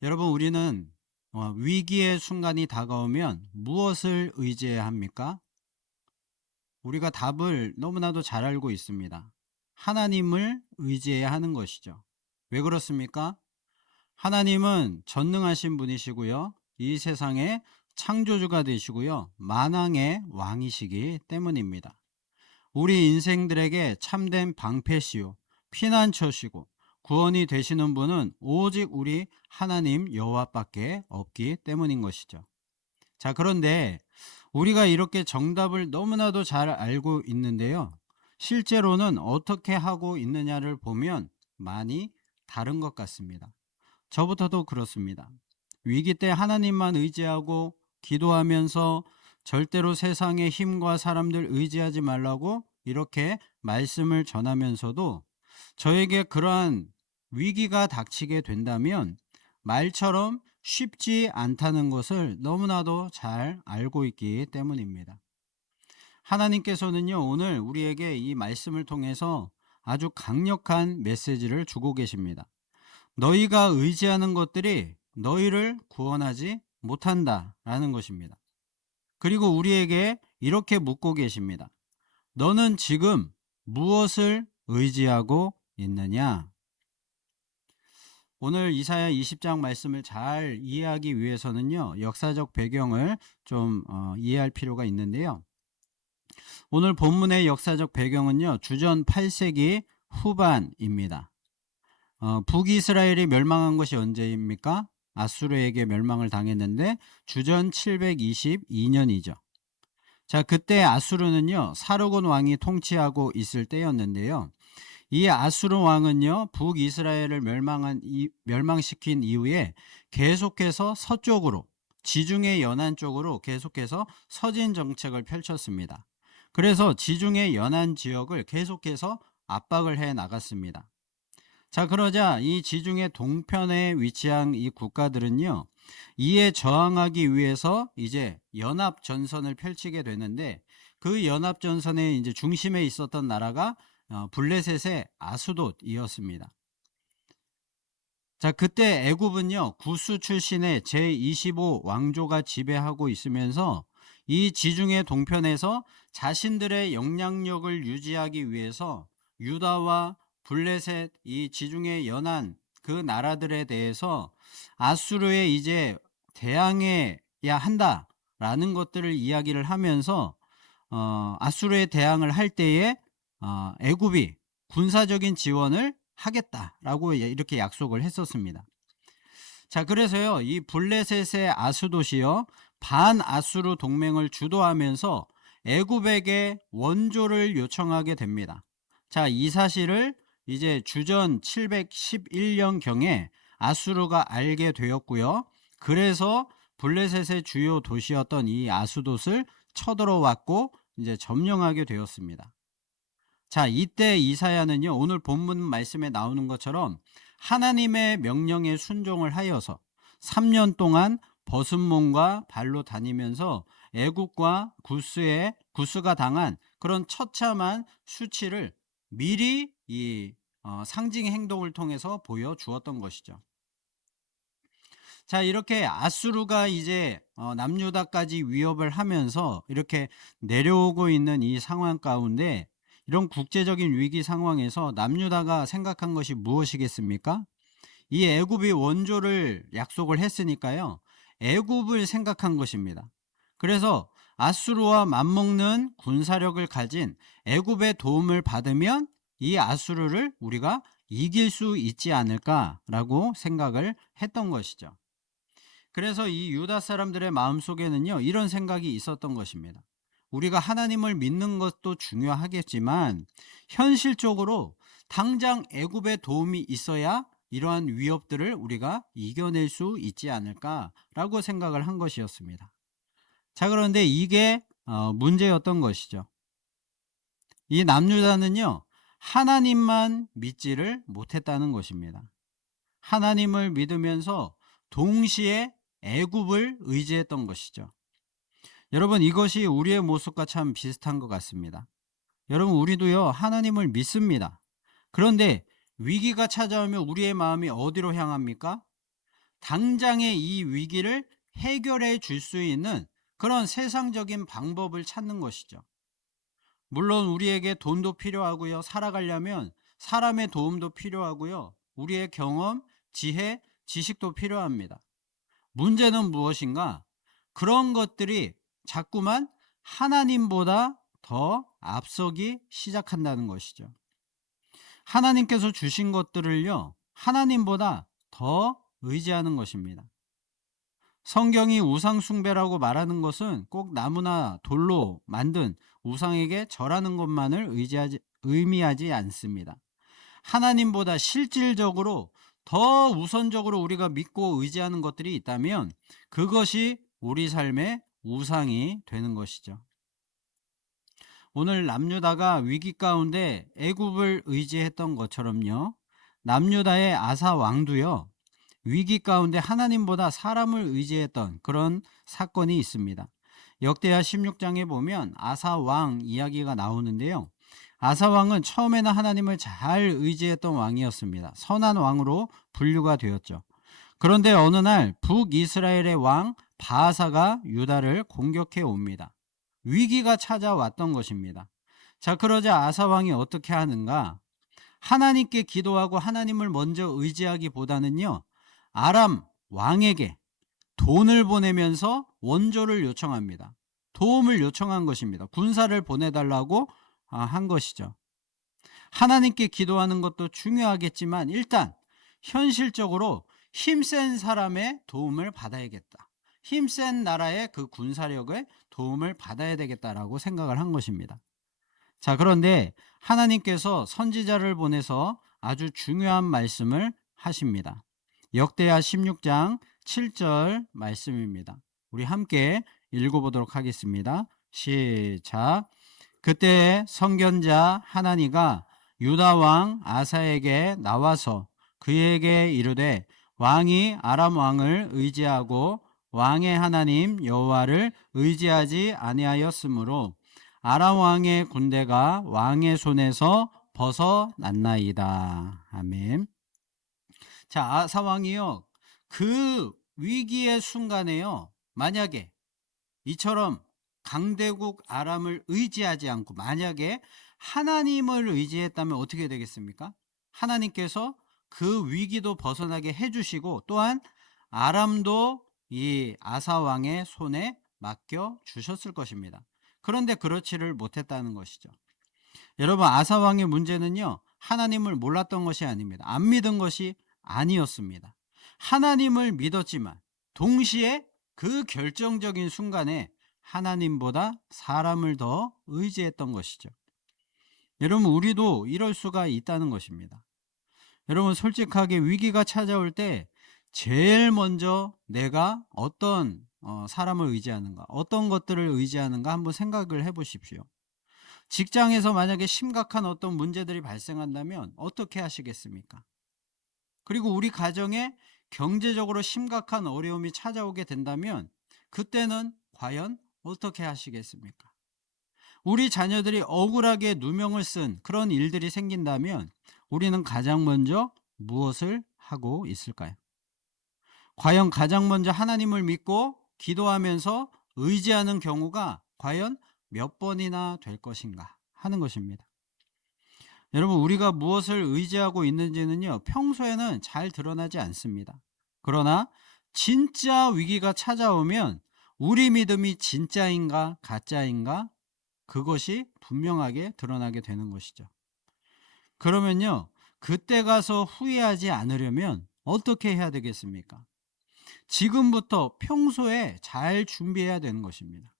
여러분, 우리는 위기의 순간이 다가오면 무엇을 의지해야 합니까? 우리가 답을 너무나도 잘 알고 있습니다. 하나님을 의지해야 하는 것이죠. 왜 그렇습니까? 하나님은 전능하신 분이시고요. 이 세상의 창조주가 되시고요. 만왕의 왕이시기 때문입니다. 우리 인생들에게 참된 방패시요 피난처시고 구원이 되시는 분은 오직 우리 하나님 여호와밖에 없기 때문인 것이죠. 자, 그런데 우리가 이렇게 정답을 너무나도 잘 알고 있는데요. 실제로는 어떻게 하고 있느냐를 보면 많이 다른 것 같습니다. 저부터도 그렇습니다. 위기 때 하나님만 의지하고 기도하면서 절대로 세상의 힘과 사람들 의지하지 말라고 이렇게 말씀을 전하면서도 저에게 그러한 위기가 닥치게 된다면 말처럼 쉽지 않다는 것을 너무나도 잘 알고 있기 때문입니다. 하나님께서는요, 오늘 우리에게 이 말씀을 통해서 아주 강력한 메시지를 주고 계십니다. 너희가 의지하는 것들이 너희를 구원하지 못한다라는 것입니다. 그리고 우리에게 이렇게 묻고 계십니다. 너는 지금 무엇을 의지하고 있느냐? 오늘 이사야 20장 말씀을 잘 이해하기 위해서는요, 역사적 배경을 좀 이해할 필요가 있는데요. 오늘 본문의 역사적 배경은요, 주전 8세기 후반입니다. 북이스라엘이 멸망한 것이 언제입니까? 아수르에게 멸망을 당했는데 주전 722년이죠. 자, 그때 아수르는요, 사르곤 왕이 통치하고 있을 때였는데요. 이 아수르 왕은요, 북이스라엘을 멸망시킨 이후에 계속해서 서쪽으로, 지중해 연안 쪽으로 계속해서 서진 정책을 펼쳤습니다. 그래서 지중해 연안 지역을 계속해서 압박을 해 나갔습니다. 자, 그러자 이 지중해 동편에 위치한 이 국가들은요, 이에 저항하기 위해서 이제 연합 전선을 펼치게 되는데, 그 연합 전선의 이제 중심에 있었던 나라가 블레셋의 아수돗이었습니다. 자, 그때 애굽은요, 구스 출신의 제25 왕조가 지배하고 있으면서 이 지중해 동편에서 자신들의 영향력을 유지하기 위해서 유다와 블레셋, 이 지중해 연안 그 나라들에 대해서 아수르에 이제 대항해야 한다라는 것들을 이야기를 하면서 아수르에 대항을 할 때에 애굽이 군사적인 지원을 하겠다라고 이렇게 약속을 했었습니다. 자, 그래서요, 이 블레셋의 아수도시요, 반아수르 동맹을 주도하면서 애굽에게 원조를 요청하게 됩니다. 자, 이 사실을 이제 주전 711년경에 아수르가 알게 되었고요. 그래서 블레셋의 주요 도시였던 이 아수돗을 쳐들어왔고 이제 점령하게 되었습니다. 자, 이때 이사야는요, 오늘 본문 말씀에 나오는 것처럼 하나님의 명령에 순종을 하여서 3년 동안 벗은 몸과 발로 다니면서 애국과 구스가 당한 그런 처참한 수치를 미리 이 상징 행동을 통해서 보여주었던 것이죠. 자, 이렇게 아수르가 이제 남유다까지 위협을 하면서 이렇게 내려오고 있는 이 상황 가운데 이런 국제적인 위기 상황에서 남유다가 생각한 것이 무엇이겠습니까? 이 애굽이 원조를 약속을 했으니까요. 애굽을 생각한 것입니다. 그래서 아수르와 맞먹는 군사력을 가진 애굽의 도움을 받으면 이 아수르를 우리가 이길 수 있지 않을까라고 생각을 했던 것이죠. 그래서 이 유다 사람들의 마음속에는요, 이런 생각이 있었던 것입니다. 우리가 하나님을 믿는 것도 중요하겠지만 현실적으로 당장 애굽의 도움이 있어야 이러한 위협들을 우리가 이겨낼 수 있지 않을까라고 생각을 한 것이었습니다. 자, 그런데 이게 문제였던 것이죠. 이 남유다는요, 하나님만 믿지를 못했다는 것입니다. 하나님을 믿으면서 동시에 애굽을 의지했던 것이죠. 여러분, 이것이 우리의 모습과 참 비슷한 것 같습니다. 여러분, 우리도요, 하나님을 믿습니다. 그런데 위기가 찾아오면 우리의 마음이 어디로 향합니까? 당장의 이 위기를 해결해 줄 수 있는 그런 세상적인 방법을 찾는 것이죠. 물론 우리에게 돈도 필요하고요. 살아가려면 사람의 도움도 필요하고요. 우리의 경험, 지혜, 지식도 필요합니다. 문제는 무엇인가? 그런 것들이 자꾸만 하나님보다 더 앞서기 시작한다는 것이죠. 하나님께서 주신 것들을요, 하나님보다 더 의지하는 것입니다. 성경이 우상숭배라고 말하는 것은 꼭 나무나 돌로 만든 우상에게 절하는 것만을 의미하지 않습니다. 하나님보다 실질적으로 더 우선적으로 우리가 믿고 의지하는 것들이 있다면 그것이 우리 삶의 우상이 되는 것이죠. 오늘 남유다가 위기 가운데 애굽을 의지했던 것처럼요. 남유다의 아사 왕도요. 위기 가운데 하나님보다 사람을 의지했던 그런 사건이 있습니다. 역대하 16장에 보면 아사 왕 이야기가 나오는데요. 아사 왕은 처음에는 하나님을 잘 의지했던 왕이었습니다. 선한 왕으로 분류가 되었죠. 그런데 어느 날 북이스라엘의 왕 바하사가 유다를 공격해 옵니다. 위기가 찾아왔던 것입니다. 자, 그러자 아사 왕이 어떻게 하는가? 하나님께 기도하고 하나님을 먼저 의지하기보다는요, 아람 왕에게 돈을 보내면서 원조를 요청합니다. 도움을 요청한 것입니다. 군사를 보내달라고 한 것이죠. 하나님께 기도하는 것도 중요하겠지만 일단 현실적으로 힘센 사람의 도움을 받아야겠다. 힘센 나라의 그 군사력의 도움을 받아야 되겠다라고 생각을 한 것입니다. 자, 그런데 하나님께서 선지자를 보내서 아주 중요한 말씀을 하십니다. 역대하 16장 7절 말씀입니다. 우리 함께 읽어보도록 하겠습니다. 시작. 그때 선견자 하나니가 유다 왕 아사에게 나와서 그에게 이르되 왕이 아람 왕을 의지하고 왕의 하나님 여호와를 의지하지 아니하였으므로 아람 왕의 군대가 왕의 손에서 벗어났나이다. 아멘. 자, 아사 왕이요, 그 위기의 순간에요, 만약에 이처럼 강대국 아람을 의지하지 않고 만약에 하나님을 의지했다면 어떻게 되겠습니까? 하나님께서 그 위기도 벗어나게 해주시고 또한 아람도 이 아사 왕의 손에 맡겨 주셨을 것입니다. 그런데 그렇지를 못했다는 것이죠. 여러분, 아사 왕의 문제는요, 하나님을 몰랐던 것이 아닙니다. 안 믿은 것이 아니었습니다. 하나님을 믿었지만 동시에 그 결정적인 순간에 하나님보다 사람을 더 의지했던 것이죠. 여러분, 우리도 이럴 수가 있다는 것입니다. 여러분, 솔직하게 위기가 찾아올 때 제일 먼저 내가 어떤 사람을 의지하는가, 어떤 것들을 의지하는가 한번 생각을 해보십시오. 직장에서 만약에 심각한 어떤 문제들이 발생한다면 어떻게 하시겠습니까? 그리고 우리 가정에 경제적으로 심각한 어려움이 찾아오게 된다면 그때는 과연 어떻게 하시겠습니까? 우리 자녀들이 억울하게 누명을 쓴 그런 일들이 생긴다면 우리는 가장 먼저 무엇을 하고 있을까요? 과연 가장 먼저 하나님을 믿고 기도하면서 의지하는 경우가 과연 몇 번이나 될 것인가 하는 것입니다. 여러분, 우리가 무엇을 의지하고 있는지는요, 평소에는 잘 드러나지 않습니다. 그러나 진짜 위기가 찾아오면 우리 믿음이 진짜인가 가짜인가 그것이 분명하게 드러나게 되는 것이죠. 그러면요, 그때 가서 후회하지 않으려면 어떻게 해야 되겠습니까? 지금부터 평소에 잘 준비해야 되는 것입니다.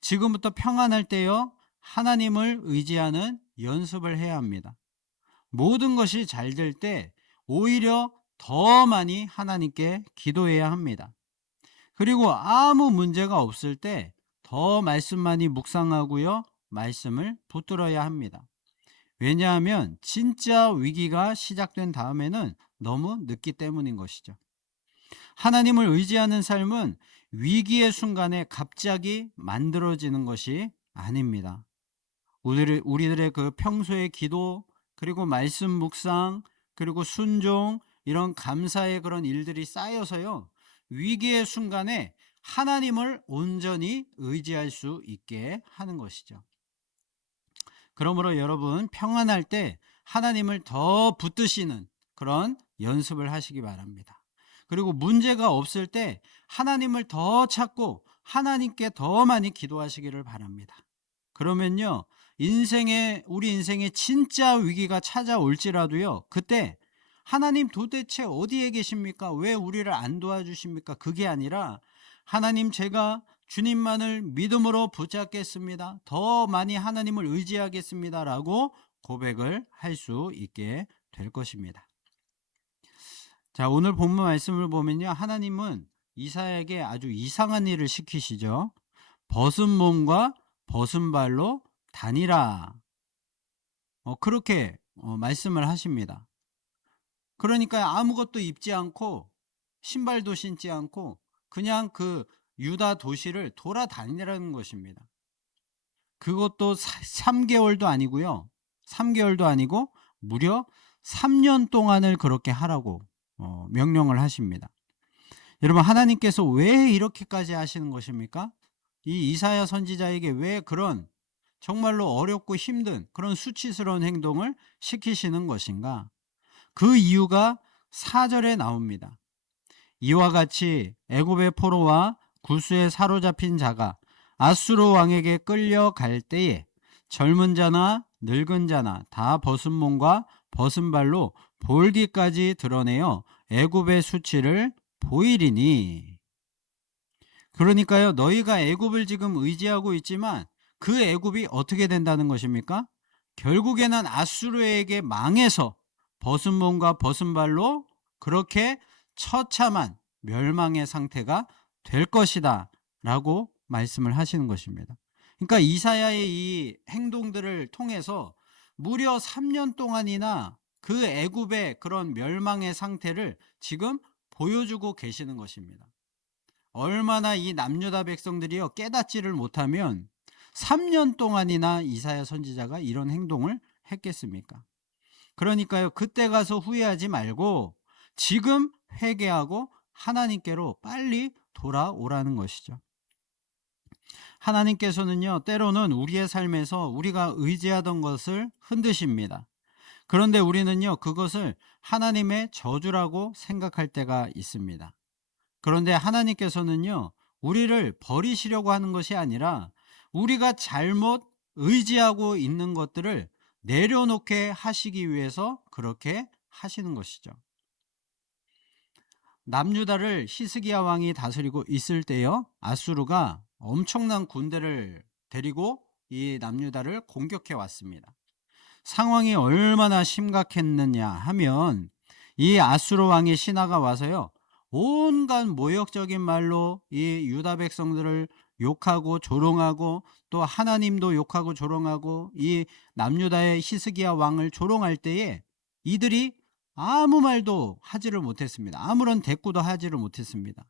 지금부터 평안할 때요, 하나님을 의지하는 연습을 해야 합니다. 모든 것이 잘 될 때 오히려 더 많이 하나님께 기도해야 합니다. 그리고 아무 문제가 없을 때 더 말씀 많이 묵상하고요, 말씀을 붙들어야 합니다. 왜냐하면 진짜 위기가 시작된 다음에는 너무 늦기 때문인 것이죠. 하나님을 의지하는 삶은 위기의 순간에 갑자기 만들어지는 것이 아닙니다. 우리들의 그 평소의 기도, 그리고 말씀 묵상, 그리고 순종, 이런 감사의 그런 일들이 쌓여서요, 위기의 순간에 하나님을 온전히 의지할 수 있게 하는 것이죠. 그러므로 여러분, 평안할 때 하나님을 더 붙드시는 그런 연습을 하시기 바랍니다. 그리고 문제가 없을 때 하나님을 더 찾고 하나님께 더 많이 기도하시기를 바랍니다. 그러면요, 우리 인생에 진짜 위기가 찾아올지라도요, 그때 하나님 도대체 어디에 계십니까? 왜 우리를 안 도와주십니까? 그게 아니라, 하나님, 제가 주님만을 믿음으로 붙잡겠습니다, 더 많이 하나님을 의지하겠습니다 라고 고백을 할 수 있게 될 것입니다. 자, 오늘 본문 말씀을 보면요, 하나님은 이사야에게 아주 이상한 일을 시키시죠. 벗은 몸과 벗은 발로 다니라, 그렇게 말씀을 하십니다. 그러니까 아무것도 입지 않고 신발도 신지 않고 그냥 그 유다 도시를 돌아다니라는 것입니다. 그것도 3개월도 아니고요, 3개월도 아니고 무려 3년 동안을 그렇게 하라고 명령을 하십니다. 여러분, 하나님께서 왜 이렇게까지 하시는 것입니까? 이 이사야 선지자에게 왜 그런 정말로 어렵고 힘든 그런 수치스러운 행동을 시키시는 것인가? 그 이유가 4절에 나옵니다. 이와 같이 애굽의 포로와 구스에 사로잡힌 자가 아수르 왕에게 끌려갈 때에 젊은 자나 늙은 자나 다 벗은 몸과 벗은 발로 볼기까지 드러내어 애굽의 수치를 보이리니. 그러니까요, 너희가 애굽을 지금 의지하고 있지만 그 애굽이 어떻게 된다는 것입니까? 결국에는 아수르에게 망해서 벗은 몸과 벗은 발로 그렇게 처참한 멸망의 상태가 될 것이다 라고 말씀을 하시는 것입니다. 그러니까 이사야의 이 행동들을 통해서 무려 3년 동안이나 그 애굽의 그런 멸망의 상태를 지금 보여주고 계시는 것입니다. 얼마나 이 남유다 백성들이요, 깨닫지를 못하면 3년 동안이나 이사야 선지자가 이런 행동을 했겠습니까? 그러니까요, 그때 가서 후회하지 말고 지금 회개하고 하나님께로 빨리 돌아오라는 것이죠. 하나님께서는요, 때로는 우리의 삶에서 우리가 의지하던 것을 흔드십니다. 그런데 우리는요, 그것을 하나님의 저주라고 생각할 때가 있습니다. 그런데 하나님께서는요, 우리를 버리시려고 하는 것이 아니라 우리가 잘못 의지하고 있는 것들을 내려놓게 하시기 위해서 그렇게 하시는 것이죠. 남유다를 히스기야 왕이 다스리고 있을 때요, 아수르가 엄청난 군대를 데리고 이 남유다를 공격해 왔습니다. 상황이 얼마나 심각했느냐 하면, 이 아수르 왕의 신하가 와서요, 온갖 모욕적인 말로 이 유다 백성들을 욕하고 조롱하고, 또 하나님도 욕하고 조롱하고 이 남유다의 히스기야 왕을 조롱할 때에 이들이 아무 말도 하지를 못했습니다. 아무런 대꾸도 하지를 못했습니다.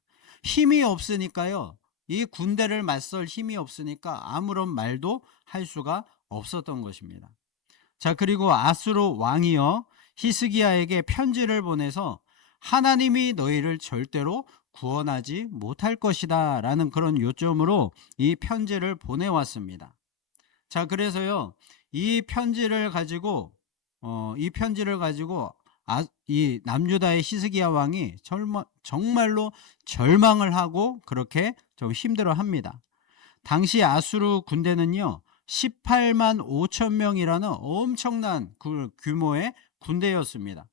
힘이 없으니까요, 이 군대를 맞설 힘이 없으니까 아무런 말도 할 수가 없었던 것입니다. 자, 그리고 아수르 왕이요, 히스기야에게 편지를 보내서 하나님이 너희를 절대로 구원하지 못할 것이다 라는 그런 요점으로 이 편지를 보내왔습니다. 자, 그래서요, 이 편지를 가지고 이 남유다의 히스기야 왕이 정말로 절망을 하고 그렇게 좀 힘들어합니다. 당시 아수르 군대는요, 18만 5천 명이라는 엄청난 그 규모의 군대였습니다.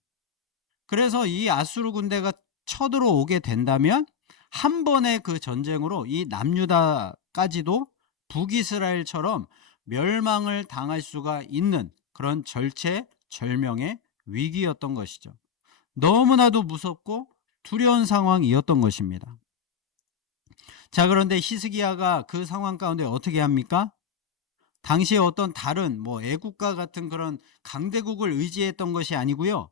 그래서 이 아수르 군대가 쳐들어오게 된다면 한 번의 그 전쟁으로 이 남유다까지도 북이스라엘처럼 멸망을 당할 수가 있는 그런 절체절명의 위기였던 것이죠. 너무나도 무섭고 두려운 상황이었던 것입니다. 자, 그런데 히스기야가 그 상황 가운데 어떻게 합니까? 당시에 어떤 다른 애국과 같은 그런 강대국을 의지했던 것이 아니고요,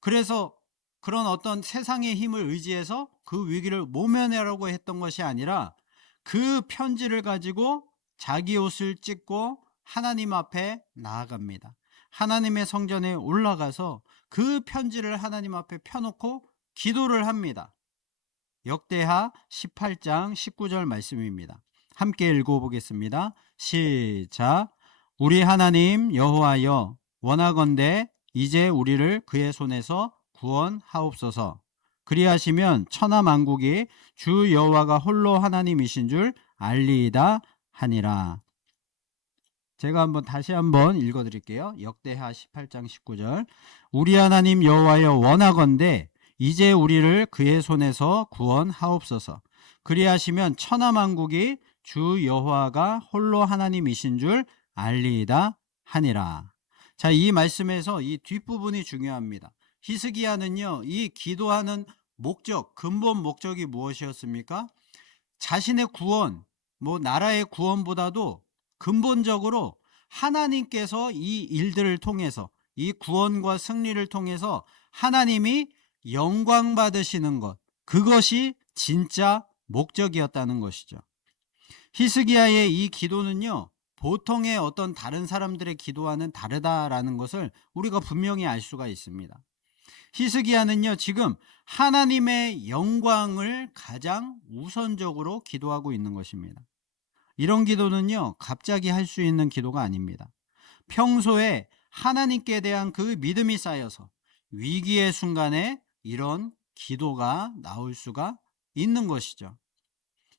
그래서 그런 어떤 세상의 힘을 의지해서 그 위기를 모면하려고 했던 것이 아니라 그 편지를 가지고 자기 옷을 찢고 하나님 앞에 나아갑니다. 하나님의 성전에 올라가서 그 편지를 하나님 앞에 펴놓고 기도를 합니다. 역대하 18장 19절 말씀입니다. 함께 읽어보겠습니다. 시작. 우리 하나님 여호와여, 원하건대 이제 우리를 그의 손에서 구원하옵소서. 그리하시면 천하 만국이 주 여호와가 홀로 하나님이신 줄 알리이다 하니라. 제가 다시 한번 읽어드릴게요. 역대하 18장 19절. 우리 하나님 여호와여, 원하건대 이제 우리를 그의 손에서 구원하옵소서. 그리하시면 천하 만국이 주 여호와가 홀로 하나님이신 줄 알리이다 하니라. 자, 이 말씀에서 이 뒷부분이 중요합니다. 히스기야는요, 이 기도하는 목적, 근본 목적이 무엇이었습니까? 자신의 구원, 나라의 구원보다도 근본적으로 하나님께서 이 일들을 통해서, 이 구원과 승리를 통해서 하나님이 영광 받으시는 것, 그것이 진짜 목적이었다는 것이죠. 히스기야의 이 기도는요, 보통의 어떤 다른 사람들의 기도와는 다르다라는 것을 우리가 분명히 알 수가 있습니다. 히스기야는요, 지금 하나님의 영광을 가장 우선적으로 기도하고 있는 것입니다. 이런 기도는요, 갑자기 할 수 있는 기도가 아닙니다. 평소에 하나님께 대한 그 믿음이 쌓여서 위기의 순간에 이런 기도가 나올 수가 있는 것이죠.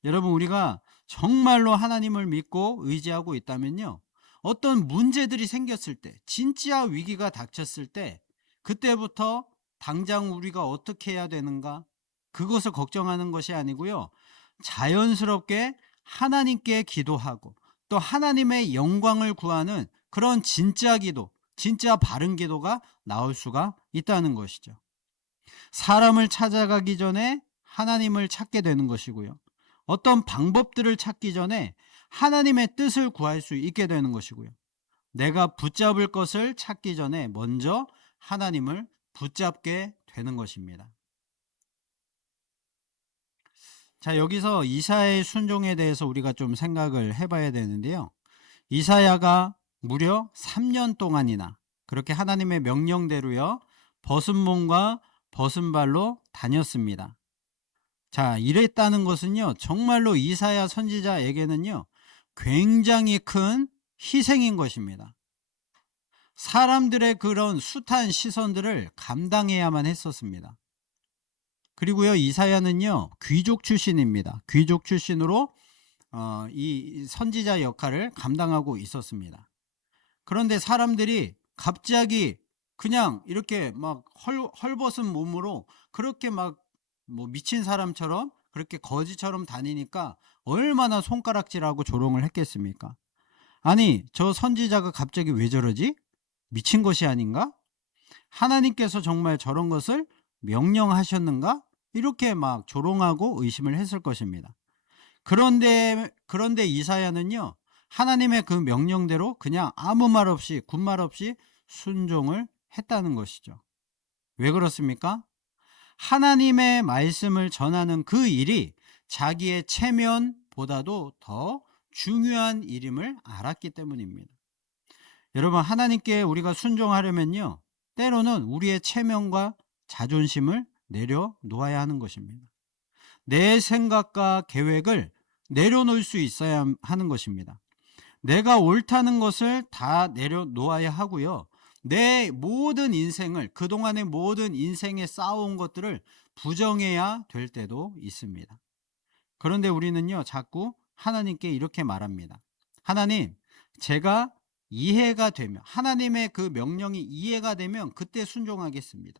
여러분, 우리가 정말로 하나님을 믿고 의지하고 있다면요, 어떤 문제들이 생겼을 때, 진짜 위기가 닥쳤을 때, 그때부터 당장 우리가 어떻게 해야 되는가, 그것을 걱정하는 것이 아니고요, 자연스럽게 하나님께 기도하고 또 하나님의 영광을 구하는 그런 진짜 기도, 진짜 바른 기도가 나올 수가 있다는 것이죠. 사람을 찾아가기 전에 하나님을 찾게 되는 것이고요, 어떤 방법들을 찾기 전에 하나님의 뜻을 구할 수 있게 되는 것이고요, 내가 붙잡을 것을 찾기 전에 먼저 하나님을 붙잡게 되는 것입니다. 자, 여기서 이사야의 순종에 대해서 우리가 좀 생각을 해봐야 되는데요, 이사야가 무려 3년 동안이나 그렇게 하나님의 명령대로요, 벗은 몸과 벗은 발로 다녔습니다. 자, 이랬다는 것은요, 정말로 이사야 선지자에게는요, 굉장히 큰 희생인 것입니다. 사람들의 그런 숱한 시선들을 감당해야만 했었습니다. 그리고요, 이사야는요, 귀족 출신입니다. 귀족 출신으로 이 선지자 역할을 감당하고 있었습니다. 그런데 사람들이 갑자기 그냥 이렇게 막 헐벗은 몸으로 그렇게 막 미친 사람처럼 그렇게 거지처럼 다니니까 얼마나 손가락질하고 조롱을 했겠습니까? 아니, 저 선지자가 갑자기 왜 저러지? 미친 것이 아닌가? 하나님께서 정말 저런 것을 명령하셨는가? 이렇게 막 조롱하고 의심을 했을 것입니다. 그런데 이사야는요, 하나님의 그 명령대로 그냥 아무 말 없이 군말 없이 순종을 했다는 것이죠. 왜 그렇습니까? 하나님의 말씀을 전하는 그 일이 자기의 체면보다도 더 중요한 일임을 알았기 때문입니다. 여러분, 하나님께 우리가 순종하려면요, 때로는 우리의 체면과 자존심을 내려놓아야 하는 것입니다. 내 생각과 계획을 내려놓을 수 있어야 하는 것입니다. 내가 옳다는 것을 다 내려놓아야 하고요, 내 모든 인생을, 그동안의 모든 인생에 쌓아온 것들을 부정해야 될 때도 있습니다. 그런데 우리는요, 자꾸 하나님께 이렇게 말합니다. 하나님, 제가 이해가 되면, 하나님의 그 명령이 이해가 되면 그때 순종하겠습니다.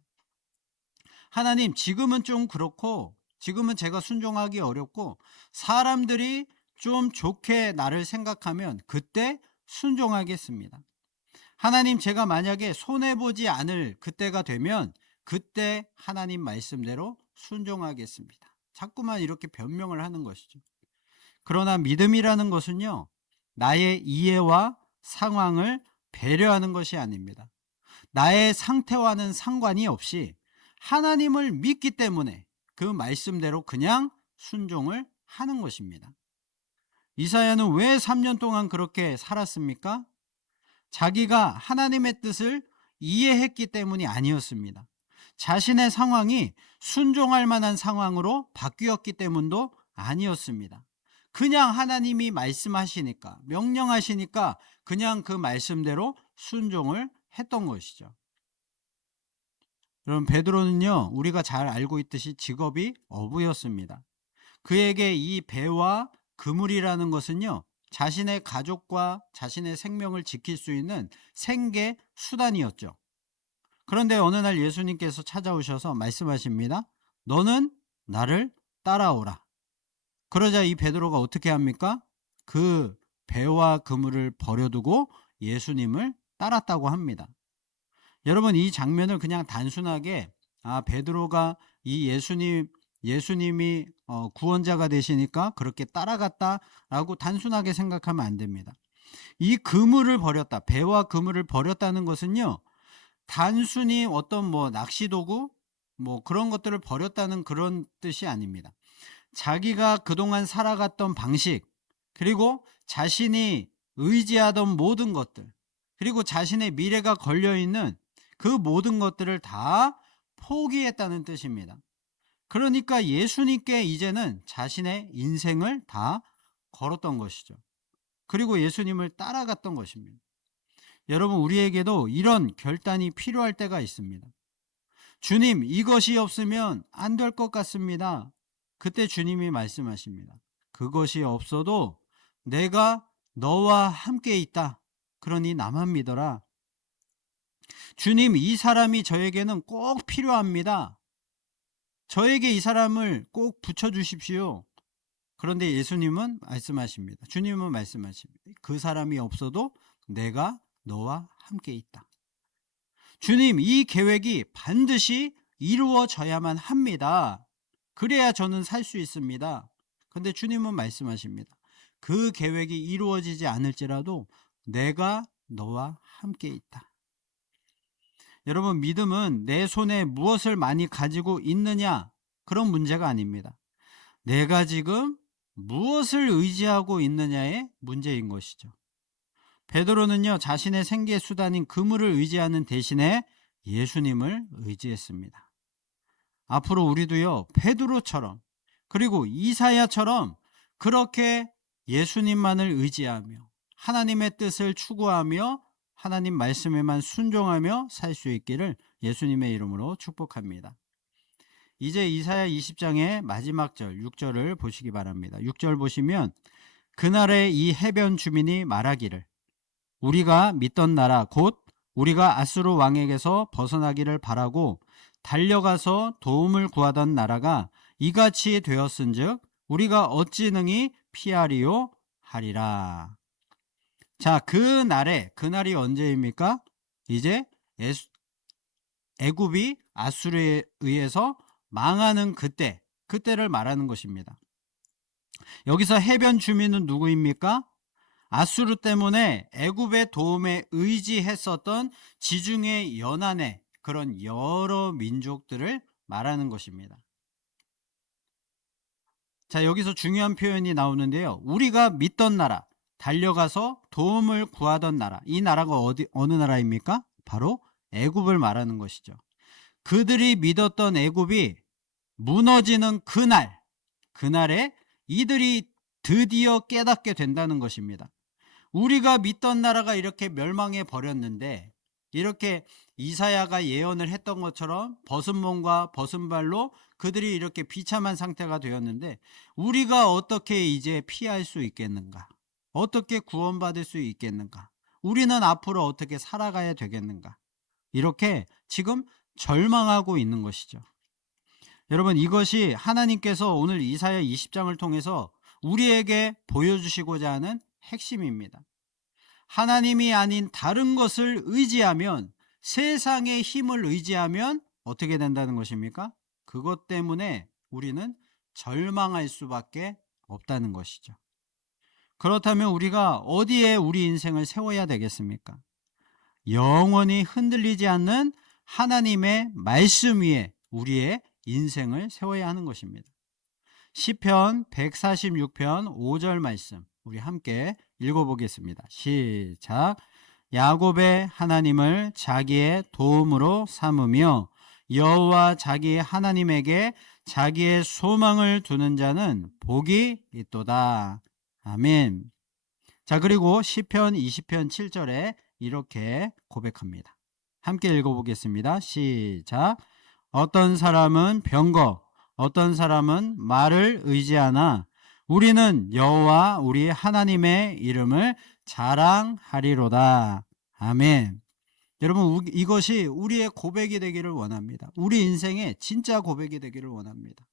하나님, 지금은 좀 그렇고, 지금은 제가 순종하기 어렵고, 사람들이 좀 좋게 나를 생각하면 그때 순종하겠습니다. 하나님, 제가 만약에 손해보지 않을 그때가 되면 그때 하나님 말씀대로 순종하겠습니다. 자꾸만 이렇게 변명을 하는 것이죠. 그러나 믿음이라는 것은요, 나의 이해와 상황을 배려하는 것이 아닙니다. 나의 상태와는 상관이 없이 하나님을 믿기 때문에 그 말씀대로 그냥 순종을 하는 것입니다. 이사야는 왜 3년 동안 그렇게 살았습니까? 자기가 하나님의 뜻을 이해했기 때문이 아니었습니다. 자신의 상황이 순종할 만한 상황으로 바뀌었기 때문도 아니었습니다. 그냥 하나님이 말씀하시니까, 명령하시니까 그냥 그 말씀대로 순종을 했던 것이죠. 여러분, 베드로는요, 우리가 잘 알고 있듯이 직업이 어부였습니다. 그에게 이 배와 그물이라는 것은요, 자신의 가족과 자신의 생명을 지킬 수 있는 생계 수단이었죠. 그런데 어느 날 예수님께서 찾아오셔서 말씀하십니다. 너는 나를 따라오라. 그러자 이 베드로가 어떻게 합니까? 그 배와 그물을 버려두고 예수님을 따랐다고 합니다. 여러분, 이 장면을 그냥 단순하게 베드로가 이 예수님이 구원자가 되시니까 그렇게 따라갔다라고 단순하게 생각하면 안 됩니다. 이 그물을 버렸다, 배와 그물을 버렸다는 것은요, 단순히 어떤 낚시도구 그런 것들을 버렸다는 그런 뜻이 아닙니다. 자기가 그동안 살아갔던 방식, 그리고 자신이 의지하던 모든 것들, 그리고 자신의 미래가 걸려있는 그 모든 것들을 다 포기했다는 뜻입니다. 그러니까 예수님께 이제는 자신의 인생을 다 걸었던 것이죠. 그리고 예수님을 따라갔던 것입니다. 여러분, 우리에게도 이런 결단이 필요할 때가 있습니다. 주님, 이것이 없으면 안 될 것 같습니다. 그때 주님이 말씀하십니다. 그것이 없어도 내가 너와 함께 있다. 그러니 나만 믿어라. 주님, 이 사람이 저에게는 꼭 필요합니다. 저에게 이 사람을 꼭 붙여주십시오. 그런데 예수님은 말씀하십니다. 주님은 말씀하십니다. 그 사람이 없어도 내가 너와 함께 있다. 주님, 이 계획이 반드시 이루어져야만 합니다. 그래야 저는 살 수 있습니다. 그런데 주님은 말씀하십니다. 그 계획이 이루어지지 않을지라도 내가 너와 함께 있다. 여러분, 믿음은 내 손에 무엇을 많이 가지고 있느냐, 그런 문제가 아닙니다. 내가 지금 무엇을 의지하고 있느냐의 문제인 것이죠. 베드로는요, 자신의 생계 수단인 그물을 의지하는 대신에 예수님을 의지했습니다. 앞으로 우리도요, 베드로처럼, 그리고 이사야처럼 그렇게 예수님만을 의지하며 하나님의 뜻을 추구하며 하나님 말씀에만 순종하며 살 수 있기를 예수님의 이름으로 축복합니다. 이제 이사야 20장의 마지막 절 6절을 보시기 바랍니다. 6절 보시면, 그날에 이 해변 주민이 말하기를 우리가 믿던 나라 곧 우리가 아수르 왕에게서 벗어나기를 바라고 달려가서 도움을 구하던 나라가 이같이 되었은즉 우리가 어찌 능히 피하리요 하리라. 자, 그날이 언제입니까? 이제 애굽이 아수르에 의해서 망하는 그때를 말하는 것입니다. 여기서 해변 주민은 누구입니까? 아수르 때문에 애굽의 도움에 의지했었던 지중해 연안의 그런 여러 민족들을 말하는 것입니다. 자, 여기서 중요한 표현이 나오는데요. 우리가 믿던 나라, 달려가서 도움을 구하던 나라, 이 나라가 어느 나라입니까? 바로 애굽을 말하는 것이죠. 그들이 믿었던 애굽이 무너지는 그날에 이들이 드디어 깨닫게 된다는 것입니다. 우리가 믿던 나라가 이렇게 멸망해 버렸는데, 이렇게 이사야가 예언을 했던 것처럼 벗은 몸과 벗은 발로 그들이 이렇게 비참한 상태가 되었는데, 우리가 어떻게 이제 피할 수 있겠는가? 어떻게 구원받을 수 있겠는가? 우리는 앞으로 어떻게 살아가야 되겠는가? 이렇게 지금 절망하고 있는 것이죠. 여러분, 이것이 하나님께서 오늘 이사야 20장을 통해서 우리에게 보여주시고자 하는 핵심입니다. 하나님이 아닌 다른 것을 의지하면, 세상의 힘을 의지하면 어떻게 된다는 것입니까? 그것 때문에 우리는 절망할 수밖에 없다는 것이죠. 그렇다면 우리가 어디에 우리 인생을 세워야 되겠습니까? 영원히 흔들리지 않는 하나님의 말씀 위에 우리의 인생을 세워야 하는 것입니다. 시편 146편 5절 말씀 우리 함께 읽어보겠습니다. 시작. 야곱의 하나님을 자기의 도움으로 삼으며 여호와 자기 하나님에게 자기의 소망을 두는 자는 복이 있도다. 아멘. 자, 그리고 시편 20편 7절에 이렇게 고백합니다. 함께 읽어보겠습니다. 시작. 어떤 사람은 병거, 어떤 사람은 말을 의지하나 우리는 여호와 우리 하나님의 이름을 자랑하리로다. 아멘. 여러분, 이것이 우리의 고백이 되기를 원합니다. 우리 인생의 진짜 고백이 되기를 원합니다.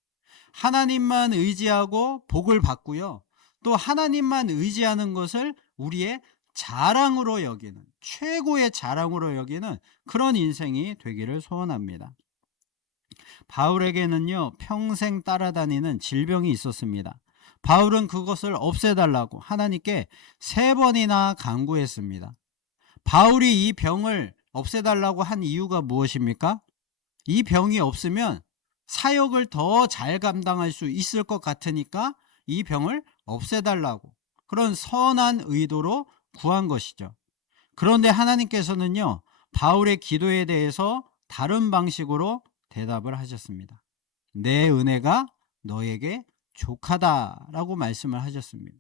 하나님만 의지하고 복을 받고요. 또 하나님만 의지하는 것을 우리의 자랑으로 여기는, 최고의 자랑으로 여기는 그런 인생이 되기를 소원합니다. 바울에게는요, 평생 따라다니는 질병이 있었습니다. 바울은 그것을 없애달라고 하나님께 3번이나 간구했습니다. 바울이 이 병을 없애달라고 한 이유가 무엇입니까? 이 병이 없으면 사역을 더 잘 감당할 수 있을 것 같으니까 이 병을 없애달라고 그런 선한 의도로 구한 것이죠. 그런데 하나님께서는요, 바울의 기도에 대해서 다른 방식으로 대답을 하셨습니다. 내 은혜가 너에게 족하다라고 말씀을 하셨습니다.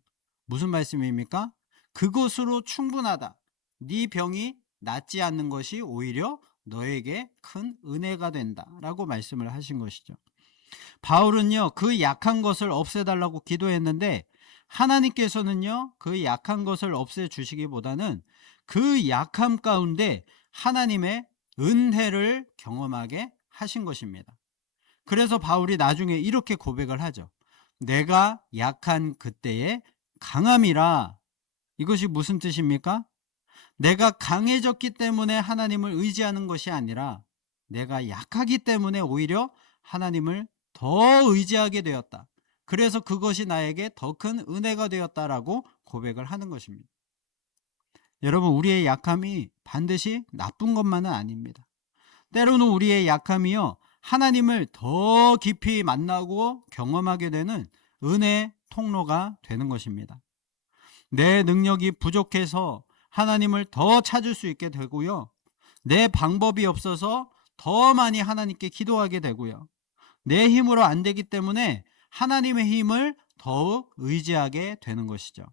무슨 말씀입니까? 그것으로 충분하다. 네 병이 낫지 않는 것이 오히려 너에게 큰 은혜가 된다라고 말씀을 하신 것이죠. 바울은요, 그 약한 것을 없애달라고 기도했는데 하나님께서는요, 그 약한 것을 없애주시기보다는 그 약함 가운데 하나님의 은혜를 경험하게 하신 것입니다. 그래서 바울이 나중에 이렇게 고백을 하죠. 내가 약한 그때의 강함이라. 이것이 무슨 뜻입니까? 내가 강해졌기 때문에 하나님을 의지하는 것이 아니라 내가 약하기 때문에 오히려 하나님을 더 의지하게 되었다. 그래서 그것이 나에게 더 큰 은혜가 되었다라고 고백을 하는 것입니다. 여러분, 우리의 약함이 반드시 나쁜 것만은 아닙니다. 때로는 우리의 약함이요, 하나님을 더 깊이 만나고 경험하게 되는 은혜의 통로가 되는 것입니다. 내 능력이 부족해서 하나님을 더 찾을 수 있게 되고요. 내 방법이 없어서 더 많이 하나님께 기도하게 되고요. 내 힘으로 안 되기 때문에 하나님의 힘을 더욱 의지하게 되는 것이죠.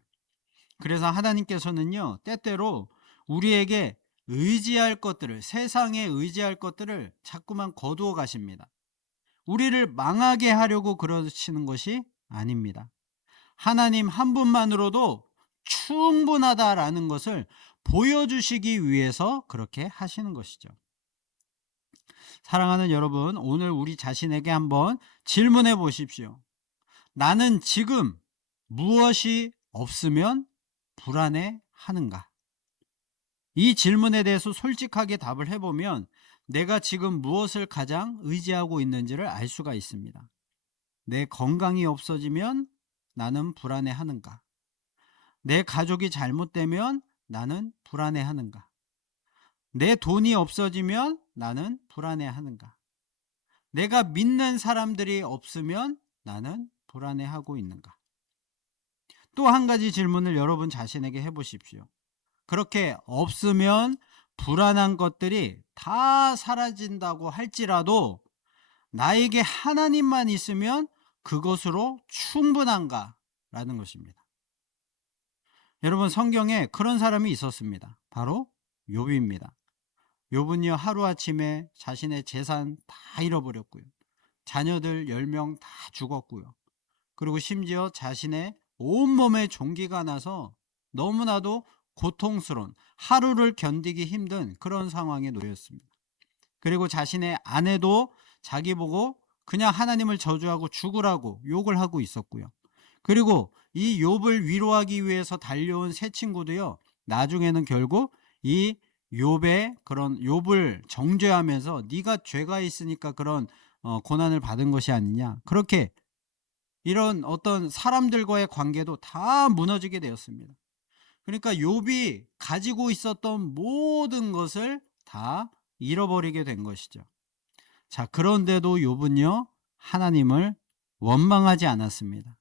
그래서 하나님께서는요, 때때로 우리에게 의지할 것들을, 세상에 의지할 것들을 자꾸만 거두어 가십니다. 우리를 망하게 하려고 그러시는 것이 아닙니다. 하나님 한 분만으로도 충분하다라는 것을 보여주시기 위해서 그렇게 하시는 것이죠. 사랑하는 여러분, 오늘 우리 자신에게 한번 질문해 보십시오. 나는 지금 무엇이 없으면 불안해 하는가? 이 질문에 대해서 솔직하게 답을 해보면 내가 지금 무엇을 가장 의지하고 있는지를 알 수가 있습니다. 내 건강이 없어지면 나는 불안해 하는가? 내 가족이 잘못되면 나는 불안해 하는가? 내 돈이 없어지면 나는 불안해 하는가? 내가 믿는 사람들이 없으면 나는 불안해하고 있는가? 또 한 가지 질문을 여러분 자신에게 해보십시오. 그렇게 없으면 불안한 것들이 다 사라진다고 할지라도 나에게 하나님만 있으면 그것으로 충분한가? 라는 것입니다. 여러분, 성경에 그런 사람이 있었습니다. 바로 욥입니다. 욥은요, 하루아침에 자신의 재산 다 잃어버렸고요. 자녀들 10명 다 죽었고요. 그리고 심지어 자신의 온몸에 종기가 나서 너무나도 고통스러운, 하루를 견디기 힘든 그런 상황에 놓였습니다. 그리고 자신의 아내도 자기 보고 그냥 하나님을 저주하고 죽으라고 욕을 하고 있었고요. 그리고 이 욥을 위로하기 위해서 달려온 세 친구도요, 나중에는 결국 이 욥의 그런 욥을 정죄하면서 네가 죄가 있으니까 그런 고난을 받은 것이 아니냐, 그렇게 이런 어떤 사람들과의 관계도 다 무너지게 되었습니다. 그러니까 욥이 가지고 있었던 모든 것을 다 잃어버리게 된 것이죠. 자, 그런데도 욥은요, 하나님을 원망하지 않았습니다.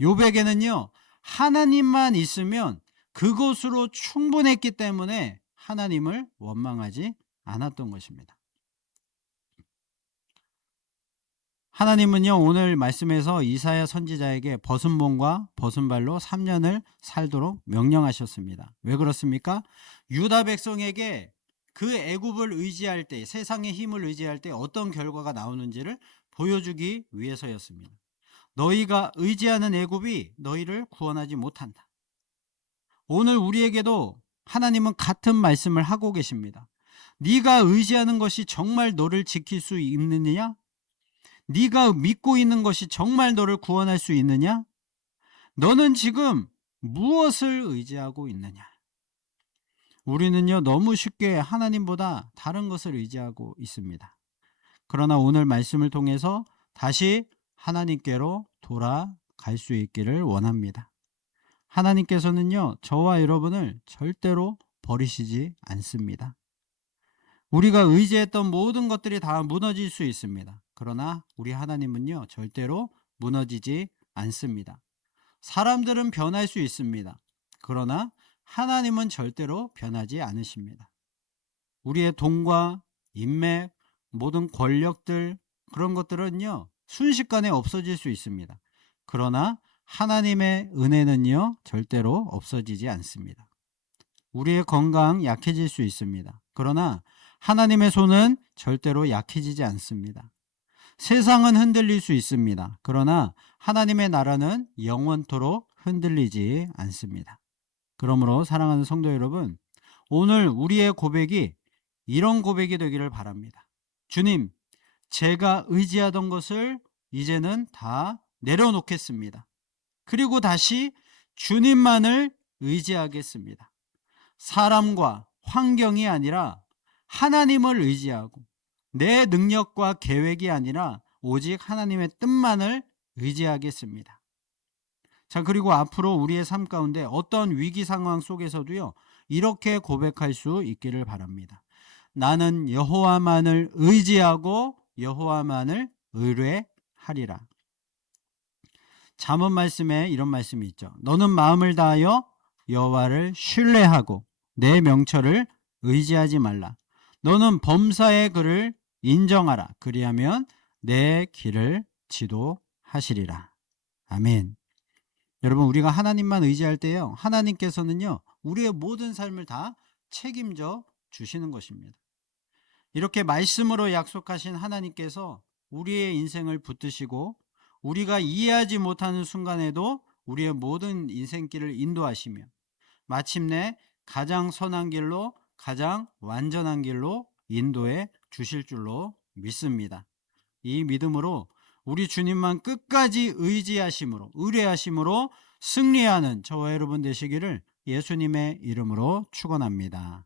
욥에게는요, 하나님만 있으면 그것으로 충분했기 때문에 하나님을 원망하지 않았던 것입니다. 하나님은요, 오늘 말씀에서 이사야 선지자에게 벗은 몸과 벗은 발로 3년을 살도록 명령하셨습니다. 왜 그렇습니까? 유다 백성에게 그 애굽을 의지할 때, 세상의 힘을 의지할 때 어떤 결과가 나오는지를 보여주기 위해서였습니다. 너희가 의지하는 애굽이 너희를 구원하지 못한다. 오늘 우리에게도 하나님은 같은 말씀을 하고 계십니다. 네가 의지하는 것이 정말 너를 지킬 수 있느냐? 네가 믿고 있는 것이 정말 너를 구원할 수 있느냐? 너는 지금 무엇을 의지하고 있느냐? 우리는요, 너무 쉽게 하나님보다 다른 것을 의지하고 있습니다. 그러나 오늘 말씀을 통해서 다시 하나님께로 돌아갈 수 있기를 원합니다. 하나님께서는요, 저와 여러분을 절대로 버리시지 않습니다. 우리가 의지했던 모든 것들이 다 무너질 수 있습니다. 그러나 우리 하나님은요, 절대로 무너지지 않습니다. 사람들은 변할 수 있습니다. 그러나 하나님은 절대로 변하지 않으십니다. 우리의 돈과 인맥, 모든 권력들, 그런 것들은요, 순식간에 없어질 수 있습니다. 그러나 하나님의 은혜는요, 절대로 없어지지 않습니다. 우리의 건강 약해질 수 있습니다. 그러나 하나님의 손은 절대로 약해지지 않습니다. 세상은 흔들릴 수 있습니다. 그러나 하나님의 나라는 영원토록 흔들리지 않습니다. 그러므로 사랑하는 성도 여러분, 오늘 우리의 고백이 이런 고백이 되기를 바랍니다. 주님, 제가 의지하던 것을 이제는 다 내려놓겠습니다. 그리고 다시 주님만을 의지하겠습니다. 사람과 환경이 아니라 하나님을 의지하고 내 능력과 계획이 아니라 오직 하나님의 뜻만을 의지하겠습니다. 자, 그리고 앞으로 우리의 삶 가운데 어떤 위기 상황 속에서도요, 이렇게 고백할 수 있기를 바랍니다. 나는 여호와만을 의지하고 여호와만을 의뢰하리라. 잠언 말씀에 이런 말씀이 있죠. 너는 마음을 다하여 여호와를 신뢰하고 내 명철을 의지하지 말라. 너는 범사의 그를 인정하라. 그리하면 내 길을 지도하시리라. 아멘. 여러분, 우리가 하나님만 의지할 때요, 하나님께서는요, 우리의 모든 삶을 다 책임져 주시는 것입니다. 이렇게 말씀으로 약속하신 하나님께서 우리의 인생을 붙드시고 우리가 이해하지 못하는 순간에도 우리의 모든 인생길을 인도하시며 마침내 가장 선한 길로, 가장 완전한 길로 인도해 주실 줄로 믿습니다. 이 믿음으로 우리 주님만 끝까지 의지하심으로, 의뢰하심으로 승리하는 저와 여러분 되시기를 예수님의 이름으로 축원합니다.